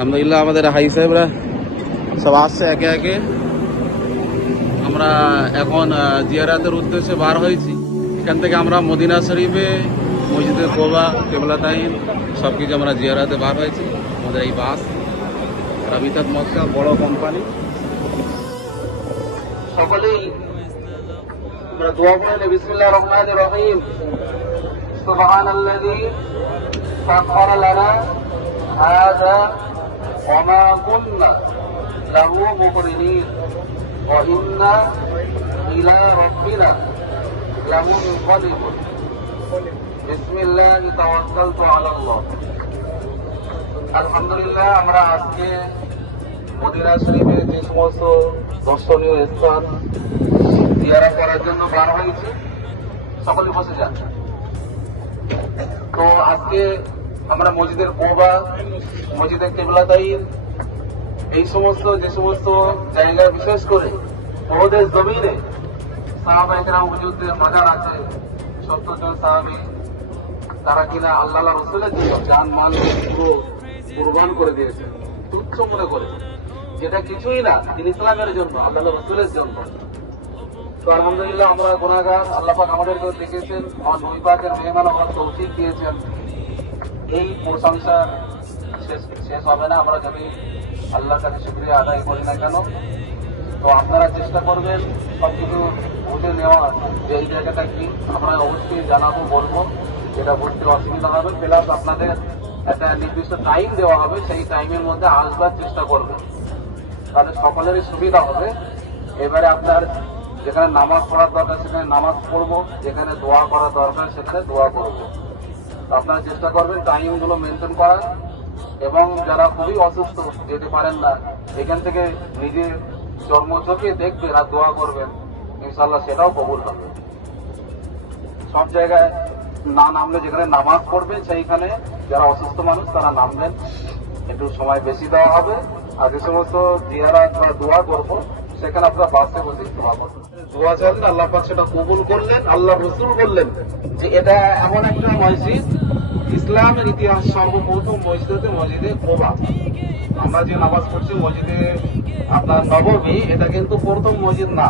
আলহামদুলিল্লাহ আমাদের হাই সাহেবরা সব আসছে একে একে। আমরা এখন জিয়ারাতের উদ্দেশ্যে বার হয়েছি। এখান থেকে আমরা মদিনা শরীফে, মসজিদে কোবা, কেবলাতাইন সব কিছু আমরা জিয়ারাতে বার হয়েছি। আমাদের এই বাস রাবিতাত মক্কা বড় কোম্পানি। সকলেই আমরা দোয়া করেন বিসমিল্লাহির রহমানির রহিম। সুবহানাল্লাযী সাখখারা লানা হাযা ওয়া মা কুন্না লাহু মুকরিনিন ওয়া ইন্না ইলা রাব্বিনা লামুনকালিবুন। বিসমিল্লাহি তাওয়াক্কালতু আলাল্লাহ। আলহামদুলিল্লাহ আমরা আজকে মদিনা শরীফে যে সমস্ত দর্শনীয় স্থান জিয়ারত করার জন্য বার হয়েছি, সকলে বসে যান। তো আজকে আমরা মসজিদের কোবা, মসজিদে কেবলাতাইন এই সমস্ত যে সমস্ত জায়গায় বিশেষ করে ওদের জমিনে সাহাবায়ে কেরাম হুজুরদের মাজার আছে, 70 জন সাহাবী, তারা কিনা আল্লাহ রাসূলের জন্য জান মাল পুরো কুরবান করে দিয়েছে, তুচ্ছ মনে করে, যেটা কিছুই না দিন ইসলামের জন্য, আল্লাহ রাসূলের জন্য। তো আলহামদুলিল্লাহ আমরা গুনাহগার, আল্লাহ পাক আমাদেরকেও দেখেছেন, আমার নবী পাকের মেহমান হওয়ার তৌফিক দিয়েছেন। এই প্রশংসা শেষ হবে না আমরা যদি আল্লাহর কাছে শুকরিয়া আদায় করি না কেন। তো আপনারা চেষ্টা করবেন সবকিছু বুঝে নেওয়া, যে এই জায়গাটা কি আমরা অবশ্যই জানাবো, বলবো, যেটা বুঝতে অসুবিধা হবে। প্লাস আপনাদের একটা নির্দিষ্ট টাইম দেওয়া হবে, সেই টাইমের মধ্যে আসবার চেষ্টা করবেন, তাহলে সকলেরই সুবিধা হবে। এবারে আপনার যেখানে নামাজ পড়ার দরকার সেখানে নামাজ পড়বো, যেখানে দোয়া করার দরকার সেখানে দোয়া করবো। আপনারা চেষ্টা করবেন টাইমগুলো মেনটেন করার, এবং যারা খুবই অসুস্থ যেতে পারেন না, এখান থেকে নিজে জন্মচোখে দেখবেন আর দোয়া করবেন, ইনশাআল্লাহ সেটাও কবুল হবে। সব জায়গায় না নামলে যেখানে নামাজ পড়বে সেইখানে যারা অসুস্থ মানুষ তারা নামবেন, একটু সময় বেশি দেওয়া হবে। আর যে সমস্ত জিয়ারাত বা দোয়া করবো সেখানে আপনারা বাসে বসে দোয়া করবেন, দোয়া চাইলেন, আল্লাহ পাক সেটা কবুল করলেন। আল্লাহ রাসূল বললেন যে এটা এমন একটা মসজিদ, ইসলামের ইতিহাস সর্বপ্রথম মসজিদে মসজিদে কোবা। আমরা যে নামাজ পড়ছি মসজিদে আপনার নববী, এটা কিন্তু প্রথম মসজিদ না,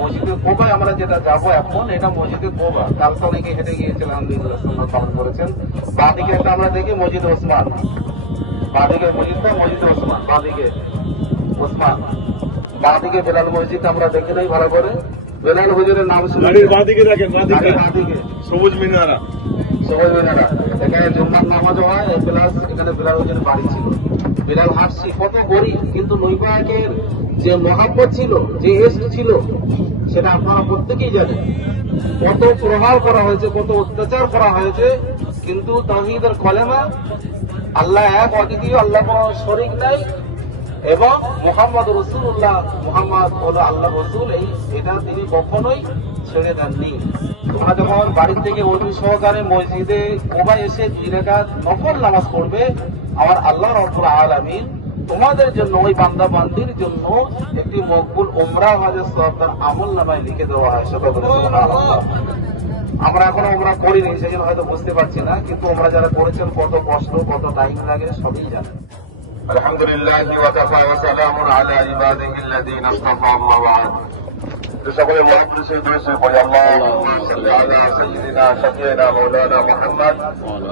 মসজিদে কোবায় আমরা যেটা যাবো এখন, এটা মসজিদে কোবা। কালকে অনেকে হেঁটে গিয়েছিলেন, আলহামদুলিল্লাহ পালন করেছেন। বাঁদিকে একটা আমরা দেখি মসজিদ ওসমান, বাঁদিকে মসজিদটা মসজিদ ওসমান, বাঁদিকে ওসমান, বাঁদিকে বেলাল মসজিদ আমরা দেখি নাই ভালো করে। বেলাল হুজুরের নাম শুনে বাঁদিকে দেখেন, বাঁদিকে সবুজ মিনারা, সবুজ মিনারা, এখানে জুম্মার নামাজও হয়। প্লাস এখানে বেলাল হুজুরের বাড়ি ছিল। বেলাল হাসি কত গরিব, কিন্তু নবী পাকের যে মহাব্বত ছিল, যে ইশক ছিল, সেটা আপনারা প্রত্যেকেই জানেন। কত প্রহার করা হয়েছে, কত অত্যাচার করা হয়েছে, কিন্তু তাওহীদের কলেমা আল্লাহ এক, অদ্বিতীয়, আল্লাহ কোনো শরীক নাই, এবং মুহাম্মদ রাসূলুল্লাহ, মুহাম্মদ হলো আল্লাহ রাসূল, এটা তিনি কখনোই ছেড়ে দেননি। তোমরা যখন বাড়ির থেকে অজু সহকারে মসজিদে কোবায় এসে 2 রাকাত নফল নামাজ পড়বে, আমার আল্লাহ রাব্বুল আলামিন তোমাদের জন্য, ওই বান্দা বান্দির জন্য একটি মকবুল উমরা হজের সওয়াব তার আমলনামায় লিখে দেওয়া হয়। সেটা বলে সুবহানাল্লাহ। আমরা এখনো উমরা করিনি, সেজন্য হয়তো বুঝতে পারছি না, কিন্তু উমরা যারা করেছেন কত কষ্ট, কত টাইম লাগে সবই জানেন। আলহামদুলিল্লাহ ওয়া কাফা ওয়া সালামুন আলা ইবাদিহিল্লাযীনা ইসতাফা, আম্মা বা'দ। সকলে মহাপুরুষ সেই দোষে পড়ে আল্লাহুম্মা সাল্লি আলা সাইয়্যিদিনা শাফিঈনা মাওলানা মুহাম্মদ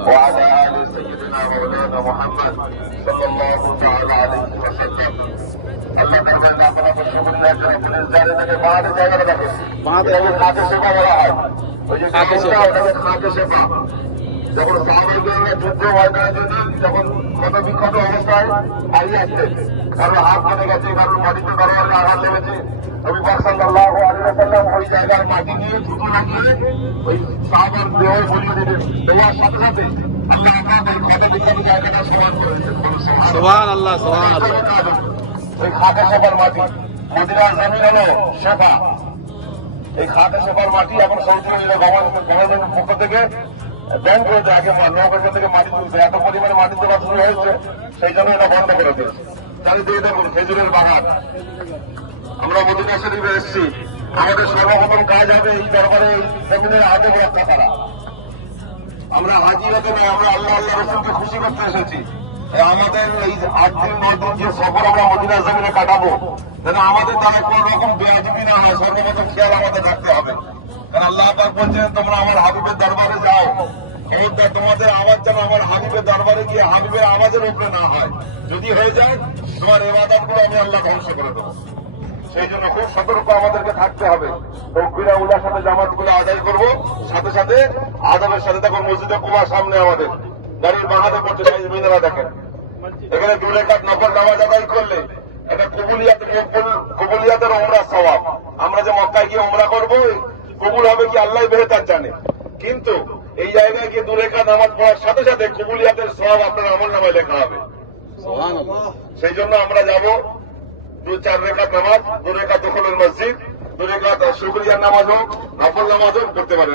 ওয়া আলা আলি সাইয়্যিদিনা মাওলানা মুহাম্মদ সাল্লাল্লাহু তাআলা আলাইহি ওয়া সাল্লাম। আল্লাহ তাআলা আপনাদের সকলকে পুলিশ জারি থেকে বাহাদুর জায়গাটা দেখে, বাহাদুর খাতে সেবা বলা হয়। ওই যে খাতে সেবা, ওটাকে খাতে সেবা। যখন সাহাবায়ে কেরাম যুদ্ধ ময়দানে যেতেন, যখন কত বিক্ষত অবস্থায় পালিয়ে আসতেন, কারণ হাত কেটে গেছে, কারণ মাটিতে কারো আঘাত লেগেছে, নবী পাক সাল্লাল্লাহু আলাইহি ওয়াসাল্লাম ওই জায়গার মাটি নিয়ে জুতো লাগিয়ে ওই সাহাবার দেহ বলিয়ে দিলেন, দেওয়ার সাথে সাথে আল্লাহ তাআলা খাতে বিক্ষত জায়গাটা সমান করেছেন। সুবহানাল্লাহ, সুবহানাল্লাহ। ওই খাতে সেবার মাটি, মদিনার জমিন হলো সেবা। এই খাতে সেবার মাটি এখন সৌদি গভর্নমেন্টের পক্ষ থেকে ব্যান করে দেয়। আগে নৌকা থেকে মাটি তুলছে, এত পরিমাণে মাটি তোলা শুরু হয়েছে, সেই জন্য এটা বন্ধ করে দিয়েছে। চারিদিকে দেখুন খেজুরের বাগান। আমরা মদিনা শরীফে এসেছি, আমাদের সর্বপ্রথম কাজ হবে এই দরবারে এই জমিনের আদব রক্ষা করা। আমরা হাজি হতে নয়, আমরা আল্লাহ আল্লাহ রাসূলকে খুশি করতে এসেছি। আমাদের এই 8 দিন 9 দিন যে সফর আমরা মদিনা জমিনে কাটাবো, যেন আমাদের দ্বারা কোন রকম বেয়াদবি না হয়, সর্বপ্রথম খেয়াল আমাদের রাখতে হবে। কারণ আল্লাহ পাক বলছেন, তোমরা আমার হাবিবের দরবারে যাও, খবরদার তোমাদের আওয়াজ যেন আমার হাবিবের দরবারে গিয়ে হাবিবের আওয়াজের উপরে না হয়। যদি হয়ে যায়, তোমার ইবাদতগুলো আমি আল্লাহ ধ্বংস করে দেবো। সেই জন্য খুব সতর্ক আমাদেরকে থাকতে হবে। তকবীরে উলার সাথে জামাতগুলো আদায় করবো, সাথে সাথে আদবের সাথে দেখো মসজিদে কুমার সামনে আমাদের গাড়ির বাহাদে পড়ছে, সেই মিনারা দেখেন। এখানে 2 রাকাত নফল নামাজ আদায় করলে এটা কবুলিয়াতের ওমরা সওয়াব। আমরা যে মক্কায় গিয়ে ওমরা করবো, কবুল হবে কি আল্লাহ বেহতার জানে। কিন্তু এই জায়গায় গিয়ে 2 রাকাত নামাজ পড়ার সাথে সাথে কবুলিয়াতের সওয়াব আপনার আমল নামায় লেখা হবে। সেই জন্য আমরা যাব 2-4 রাকাত নামাজ, 2 রাকাত দখলের মসজিদ, 2 রাকাত শুকরিয়ার নামাজ হোক, নফল নামাজ হোক করতে পারেন।